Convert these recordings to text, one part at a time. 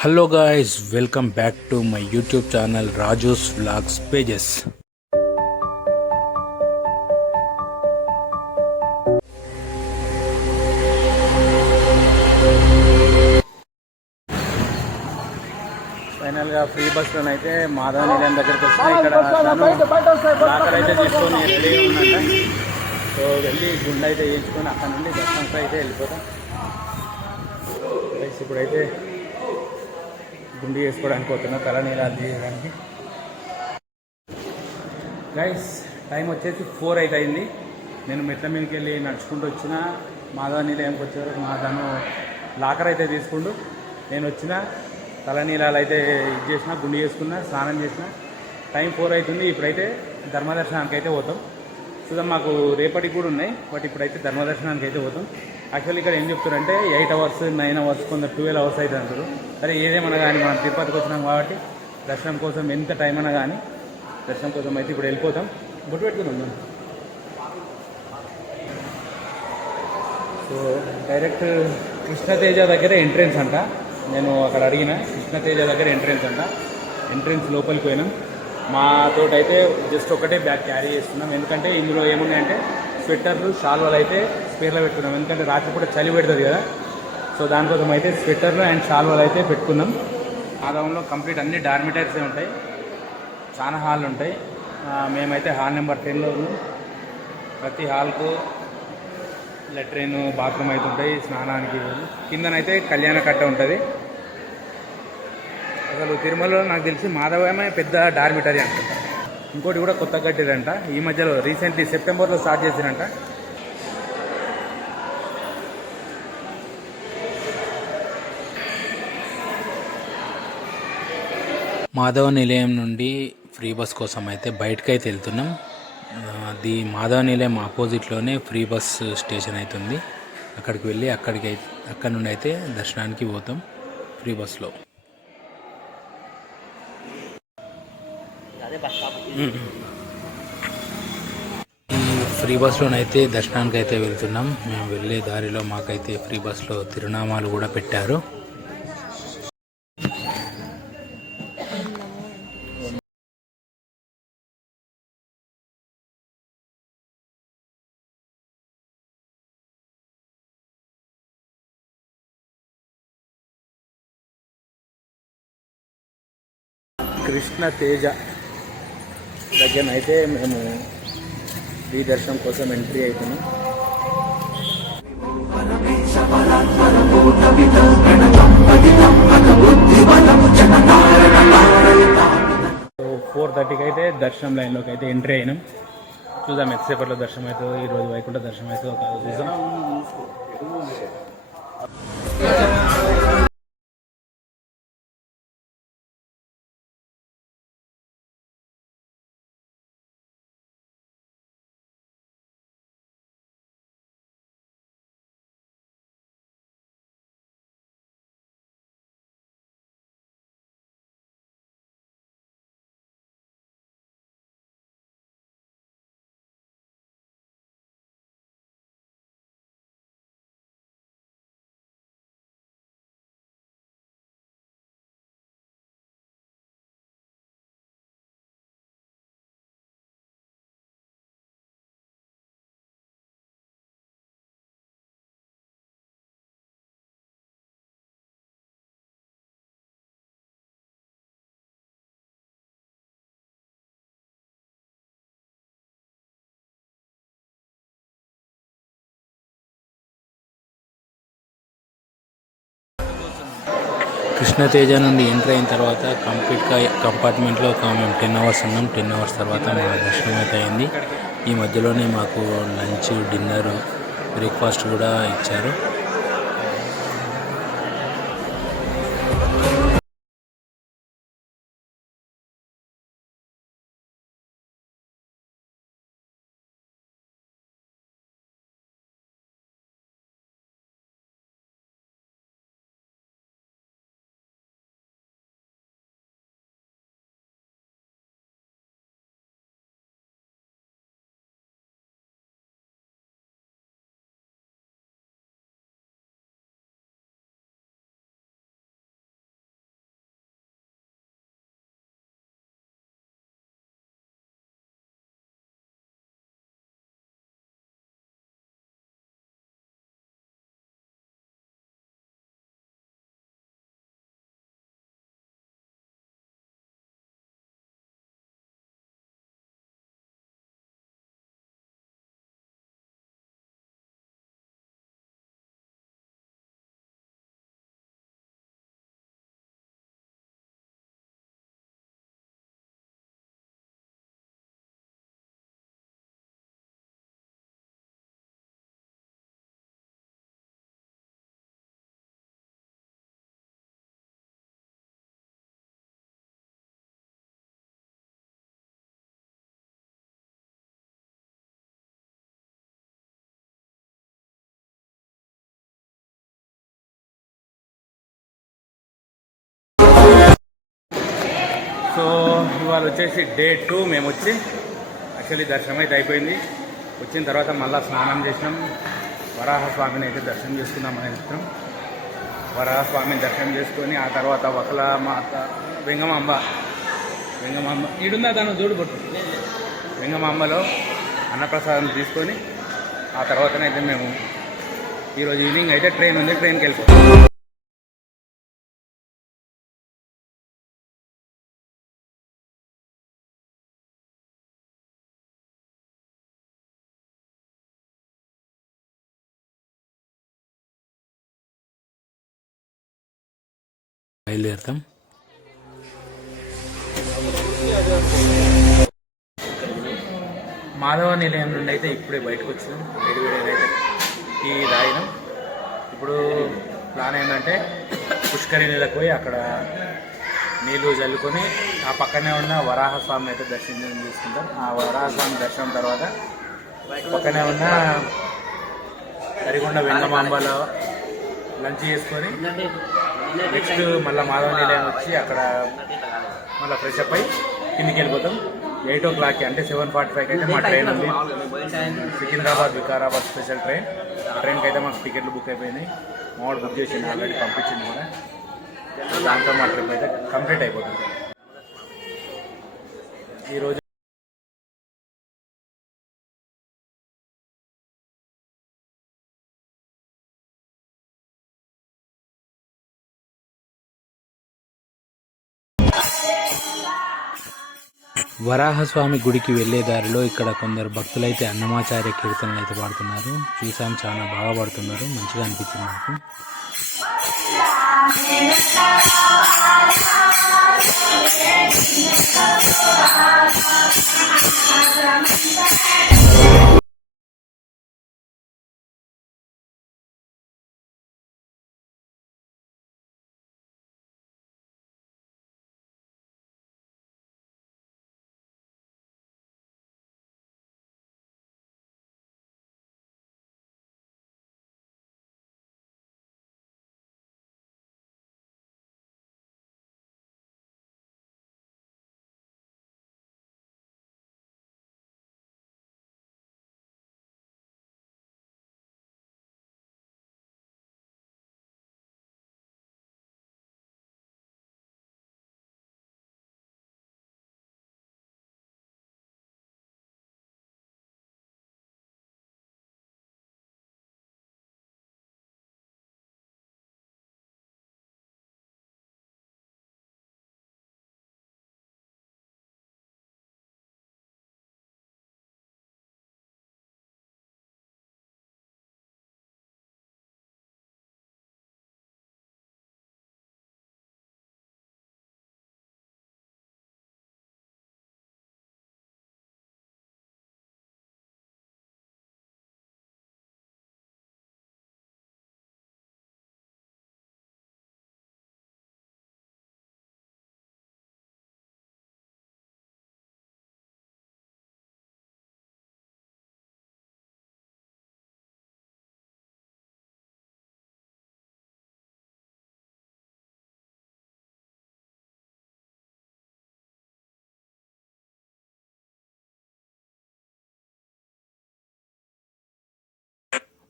Hello guys, welcome back to my YouTube channel Raju's Vlogs Pages. ఫైనల్గా free బస్లోనైతే Madhava నిలయం దగ్గరికి వచ్చినా ఇక్కడ లాకర్ అయితే తీసుకొని రెడీ ఉందంట. సో వెళ్ళి గుండె అయితే వేయించుకొని అక్కడ నుండి దర్శనంతో అయితే వెళ్ళిపోతాం. ఇప్పుడైతే గుండి వేసుకోవడానికి పోతున్నా, తల నీలాలు తీయడానికి. గైస్ టైం వచ్చేసి 4 అయితే అయింది. నేను మెట్ల మీదకి వెళ్ళి నడుచుకుంటూ వచ్చిన మాధవ నిలయంకి వచ్చేవరకు మా తను లాకర్ అయితే తీసుకుంటూ నేను వచ్చిన తల నీలాలు అయితే ఇది చేసిన, గుండి వేసుకున్నా, స్నానం చేసిన. టైం 4 అవుతుంది. ఇప్పుడైతే ధర్మదర్శనానికి అయితే పోతాం. చూద్దాం, మాకు రేపటికి కూడా ఉన్నాయి, బట్ ఇప్పుడైతే ధర్మదర్శనానికి అయితే పోతాం. యాక్చువల్లీ ఇక్కడ ఏం చెప్తారంటే 8 అవర్స్ 9 అవర్స్ కొందరు 12 అవర్స్ అయితే అంటారు. సరే ఏదేమన్నా కానీ మనం తిరుపతికి వచ్చినాం కాబట్టి దర్శనం కోసం ఎంత టైం అన్నా కానీ దర్శనం కోసం అయితే ఇప్పుడు వెళ్ళిపోతాం. గుర్తు పెట్టుకుందాం. సో డైరెక్ట్ కృష్ణతేజ దగ్గర ఎంట్రెన్స్ అంట. నేను అక్కడ అడిగిన, కృష్ణతేజ దగ్గర ఎంట్రెన్స్ అంట. ఎంట్రెన్స్ లోపలికి పోయినాం. మాతోటైతే జస్ట్ ఒకటే బ్యాగ్ క్యారీ చేస్తున్నాం, ఎందుకంటే ఇందులో ఏమున్నాయంటే స్వెట్టర్లు, షాల్వాలు అయితే స్పేర్లో పెట్టుకున్నాం, ఎందుకంటే రాత్రిపూట చలి పెడుతుంది కదా. సో దానికోసం అయితే స్వెట్టర్లు అండ్ షాల్వాలు అయితే పెట్టుకున్నాం. ఆదాయంలో కంప్లీట్ అన్ని డార్మిటరీసే ఉంటాయి, చాలా హాల్ ఉంటాయి. మేమైతే హాల్ నెంబర్ 10లో ఉన్నాం. ప్రతి హాల్కు లెట్రిన్, బాత్రూమ్ అయితే ఉంటాయి, స్నానానికి. కిందనైతే కళ్యాణ కట్ట ఉంటుంది. అసలు తిరుమలలో నాకు తెలిసి మాధవమే పెద్ద డార్మిటరీ అనుకుంటా. ఇంకోటి కూడా కొత్తగా కట్టిరంట, ఈ మధ్యలో రీసెంట్లీ సెప్టెంబర్లో స్టార్ట్ చేసిరంట. మాధవ నిలయం నుండి ఫ్రీ బస్ కోసం అయితే బయటకైతే వెళ్తున్నాం. అది మాధవ నిలయం ఆపోజిట్లోనే ఫ్రీ బస్ స్టేషన్ అవుతుంది. అక్కడికి వెళ్ళి అక్కడి నుండి అయితే దర్శనానికి పోతాం ఫ్రీ బస్లో. ఈ ఫ్రీ బస్లోనైతే దర్శనానికి అయితే వెళ్తున్నాం. మేము వెళ్ళే దారిలో మాకైతే ఫ్రీ బస్లో తిరునామాలు కూడా పెట్టారు. కృష్ణతేజ దగ్గరనైతే మేము ఈ దర్శనం కోసం ఎంట్రీ అవుతున్నాం. 4:30కి అయితే దర్శనం లైన్లోకి అయితే ఎంట్రీ అయినాం. చూద్దాం ఎంతసేపట్లో దర్శనం అవుతుందో. ఈరోజు వైకుంఠ దర్శనం అవుతుందో కాదు చూద్దాం. కృష్ణతేజ నుండి ఎంటర్ అయిన తర్వాత కంప్లీట్గా కంపార్ట్మెంట్లో మేము 10 అవర్స్ ఉన్నాం. 10 అవర్స్ తర్వాత మా దర్శనం అయితే అయింది. ఈ మధ్యలోనే మాకు లంచ్, డిన్నర్, బ్రేక్ఫాస్ట్ కూడా ఇచ్చారు. సో ఇవాళ వచ్చేసి డే 2 మేము వచ్చి యాక్చువల్లీ దర్శనం అయితే అయిపోయింది. వచ్చిన తర్వాత మళ్ళీ స్నానం చేసినాం. వరాహస్వామిని అయితే దర్శనం చేసుకున్నాం మన ఇష్టం. వరాహస్వామిని దర్శనం చేసుకొని ఆ తర్వాత వకల మాత వెంగమాంబ ఈడుందా దాన్ని చూడు కొట్టు వెంగమాంబలో అన్నప్రసాదం తీసుకొని ఆ తర్వాతనైతే మేము ఈరోజు ఈవినింగ్ అయితే ట్రైన్ ఉంది, ట్రైన్కి వెళ్ళిపోతాం. బయలుదేరుతాం. మాధవ నిలయం నుండి అయితే ఇప్పుడే బయటకు వచ్చినాం. వేడి అయితే టీ తాగినాం. ఇప్పుడు ప్లాన్ ఏంటంటే పుష్కరిణిలకు పోయి అక్కడ నీళ్ళు చల్లుకొని ఆ పక్కనే ఉన్న వరాహస్వామి అయితే దర్శనం చేసుకుంటాం. ఆ వరాహస్వామి దర్శనం తర్వాత పక్కనే ఉన్న కరిగొండ వెంగమాంబలో లంచ్ చేసుకొని నెక్స్ట్ మళ్ళీ మాధవ నిలయం వచ్చి అక్కడ మళ్ళీ ఫ్రెష్ అప్ అయి కిందికి వెళ్ళిపోతాం. 8 o'clock అంటే 7:45 అయితే మా ట్రైన్ ఉంది. Secunderabad Vikarabad special train. ఆ ట్రైన్కి అయితే మాకు టికెట్లు బుక్ అయిపోయినాయి. మామూలు బుక్ చేసింది, ఆల్రెడీ పంపించింది కూడా. దాంతో మా ట్రిప్ అయితే కంప్లీట్ అయిపోతుంది ఈరోజు. వరాహస్వామి గుడికి వెళ్ళే దారిలో ఇక్కడ కొందరు భక్తులైతే అన్నమాచార్య కీర్తనలు అయితే పాడుతున్నారు. చూసాం, చాలా బాగా పాడుతున్నారు, మంచిగా అనిపించింది నాకు.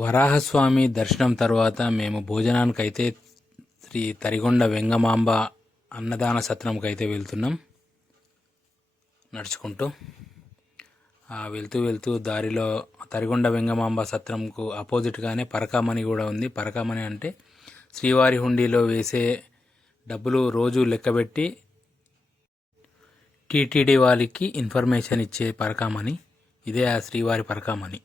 వరాహస్వామి దర్శనం తర్వాత మేము భోజనానికైతే శ్రీ తరిగొండ వెంగమాంబ అన్నదాన సత్రంకి అయితే వెళ్తున్నాం నడుచుకుంటూ. వెళ్తూ వెళ్తూ దారిలో తరిగొండ వెంగమాంబ సత్రంకు ఆపోజిట్గానే పరకామణి కూడా ఉంది. పరకామణి అంటే శ్రీవారి హుండీలో వేసే డబ్బులు రోజు లెక్కబెట్టి టీటీడీ వాళ్ళకి ఇన్ఫర్మేషన్ ఇచ్చే పరకామణి. ఇదే ఆ శ్రీవారి పరకామణి.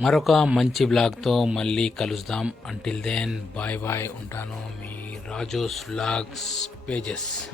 మరొక మంచి బ్లాగ్తో మళ్ళీ కలుద్దాం. Until then bye bye. ఉంటాను మీ రాజోస్ వ్లాగ్స్ పేజెస్.